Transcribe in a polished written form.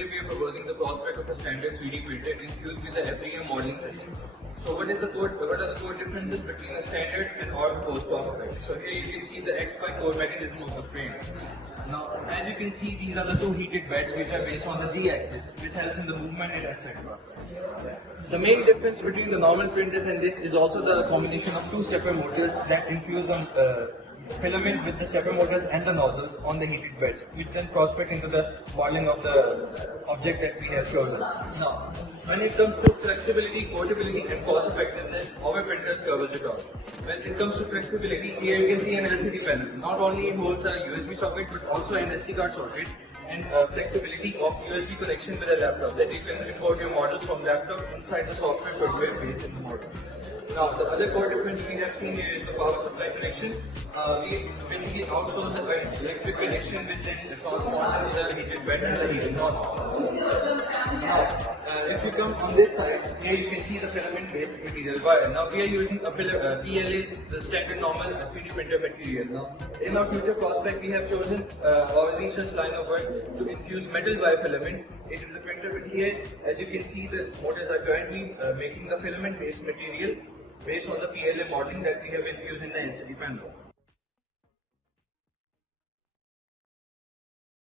today we are proposing the prospect of a standard 3D printer infused with the FEM modeling system. So what are the core differences between a standard and our proposed prospect? So here you can see the X-Y core mechanism of the frame. Now, as you can see, these are the two heated beds which are based on the Z-axis, which helps in the movement and etc. The main difference between the normal printers and this is also the combination of two stepper motors that infuse the filament with the stepper motors and the nozzles on the heated beds, which then prospect into the modeling of the object that we have chosen. Now, when it comes to flexibility, portability and cost effectiveness, our printers covers it all. When it comes to flexibility, here you can see an LCD panel. Not only it holds a USB socket but also an SD card socket, and flexibility of USB connection with a laptop, that you can import your models from laptop inside the software firmware based in the model. Now, the other core difference we have seen here is the power supply connection. We basically outsource the electric connection which then transforms into the heated bed and the heating knob. Now, if you come on this side, here you can see the filament-based material wire. Now, we are using a PLA, the standard normal 3D printer material. Now, in our future prospect, we have chosen our research line of work to infuse metal wire filaments into the printer. But here, as you can see, the motors are currently making the filament-based material based on the PLA modeling that we have infused in the LCD panel.